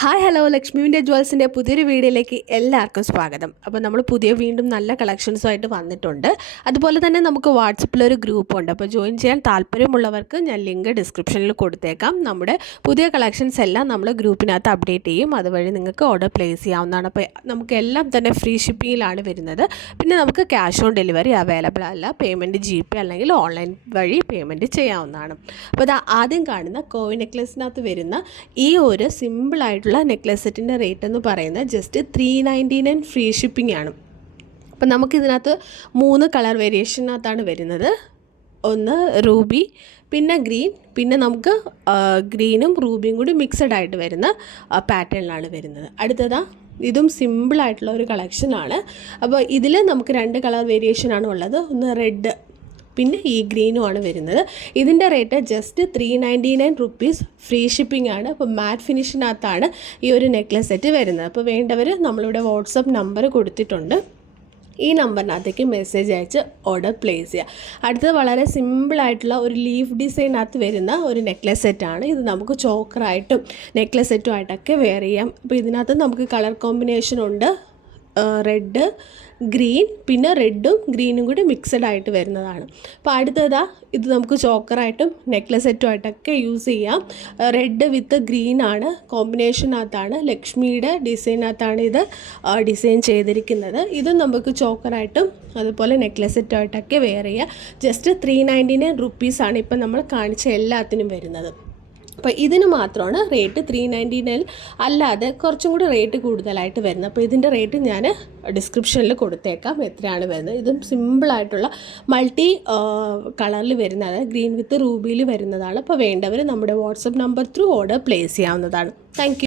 Hi hello ലക്ഷ്മിവിൻ്റെ ജ്വൽസിൻ്റെ പുതിയൊരു വീഡിയോയിലേക്ക് എല്ലാവർക്കും സ്വാഗതം. അപ്പോൾ നമ്മൾ വീണ്ടും നല്ല കളക്ഷൻസുമായിട്ട് വന്നിട്ടുണ്ട്. അതുപോലെ തന്നെ നമുക്ക് വാട്സപ്പിലൊരു ഗ്രൂപ്പുണ്ട്. അപ്പോൾ ജോയിൻ ചെയ്യാൻ താല്പര്യമുള്ളവർക്ക് ഞാൻ ലിങ്ക് ഡിസ്ക്രിപ്ഷനിൽ കൊടുത്തേക്കാം. നമ്മുടെ പുതിയ കളക്ഷൻസ് എല്ലാം നമ്മൾ ഗ്രൂപ്പിനകത്ത് അപ്ഡേറ്റ് ചെയ്യും. അതുവഴി നിങ്ങൾക്ക് ഓർഡർ പ്ലേസ് ചെയ്യാവുന്നതാണ്. അപ്പോൾ നമുക്കെല്ലാം തന്നെ ഫ്രീ ഷിപ്പിങ്ങിലാണ് വരുന്നത്. പിന്നെ നമുക്ക് ക്യാഷ് ഓൺ ഡെലിവറി അവൈലബിൾ അല്ല. പേയ്മെൻറ്റ് GPay അല്ലെങ്കിൽ ഓൺലൈൻ വഴി പേയ്മെൻറ്റ് ചെയ്യാവുന്നതാണ്. അപ്പോൾ ഇത് ആദ്യം കാണുന്ന കോയിൻ നെക്ലസിനകത്ത് വരുന്ന ഈ ഒരു സിമ്പിളായിട്ട് നെക്ലസ് സെറ്റിൻ്റെ റേറ്റ് എന്ന് പറയുന്നത് ജസ്റ്റ് 399 ഫ്രീ ഷിപ്പിംഗ് ആണ്. അപ്പം നമുക്കിതിനകത്ത് 3 കളർ വേരിയേഷനകത്താണ് വരുന്നത്. ഒന്ന് റൂബി, പിന്നെ ഗ്രീൻ, പിന്നെ നമുക്ക് ഗ്രീനും റൂബിയും കൂടി മിക്സഡ് ആയിട്ട് വരുന്ന പാറ്റേണിലാണ് വരുന്നത്. അടുത്തതാ ഇതും സിമ്പിളായിട്ടുള്ള ഒരു കളക്ഷനാണ്. അപ്പോൾ ഇതിൽ നമുക്ക് 2 കളർ വേരിയേഷനാണ് ഉള്ളത്. ഒന്ന് റെഡ്, പിന്നെ ഈ ഗ്രീനുമാണ് വരുന്നത്. ഇതിൻ്റെ rate just 399 rupees free shipping ആണ്. അപ്പോൾ മാറ്റ് ഫിനിഷിനകത്താണ് ഈ ഒരു നെക്ലസ് സെറ്റ് വരുന്നത്. അപ്പോൾ വേണ്ടവർ നമ്മളിവിടെ വാട്സപ്പ് നമ്പർ കൊടുത്തിട്ടുണ്ട്. ഈ നമ്പറിനകത്തേക്ക് മെസ്സേജ് അയച്ച് ഓർഡർ പ്ലേസ് ചെയ്യുക. അടുത്തത് വളരെ സിമ്പിളായിട്ടുള്ള ഒരു ലീഫ് ഡിസൈനകത്ത് വരുന്ന ഒരു നെക്ലസ് സെറ്റാണ്. ഇത് നമുക്ക് ചോക്കറായിട്ടും നെക്ലസ് സെറ്റുമായിട്ടൊക്കെ വെയർ ചെയ്യാം. അപ്പോൾ ഇതിനകത്ത് നമുക്ക് കളർ കോമ്പിനേഷൻ ഉണ്ട്. റെഡ്, ഗ്രീൻ, പിന്നെ റെഡും ഗ്രീനും കൂടി മിക്സഡ് ആയിട്ട് വരുന്നതാണ്. അപ്പോൾ അടുത്തതാ ഇത് നമുക്ക് ചോക്കറായിട്ടും നെക്ലസ് സെറ്റുമായിട്ടൊക്കെ യൂസ് ചെയ്യാം. റെഡ് വിത്ത് ഗ്രീൻ ആണ് കോമ്പിനേഷനകത്താണ്. ലക്ഷ്മിയുടെ ഡിസൈനകത്താണ് ഇത് ഡിസൈൻ ചെയ്തിരിക്കുന്നത്. ഇതും നമുക്ക് ചോക്കറായിട്ടും അതുപോലെ നെക്ലസ് സെറ്റുമായിട്ടൊക്കെ വെയർ ചെയ്യാം. ജസ്റ്റ് 399 റുപ്പീസാണ് ഇപ്പം നമ്മൾ കാണിച്ച എല്ലാത്തിനും വരുന്നത്. അപ്പോൾ ഇതിന് മാത്രമാണ് റേറ്റ് 399, അല്ലാതെ കുറച്ചും കൂടി റേറ്റ് കൂടുതലായിട്ട് വരുന്നത്. അപ്പോൾ ഇതിൻ്റെ റേറ്റ് ഞാൻ ഡിസ്ക്രിപ്ഷനിൽ കൊടുത്തേക്കാം എത്രയാണ് വരുന്നത്. ഇതും സിമ്പിളായിട്ടുള്ള മൾട്ടി കളറിൽ വരുന്നത്, ഗ്രീൻ വിത്ത് റൂബിയിൽ വരുന്നതാണ്. അപ്പോൾ വേണ്ടവർ നമ്മുടെ WhatsApp number through order place ചെയ്യാവുന്നതാണ്. താങ്ക്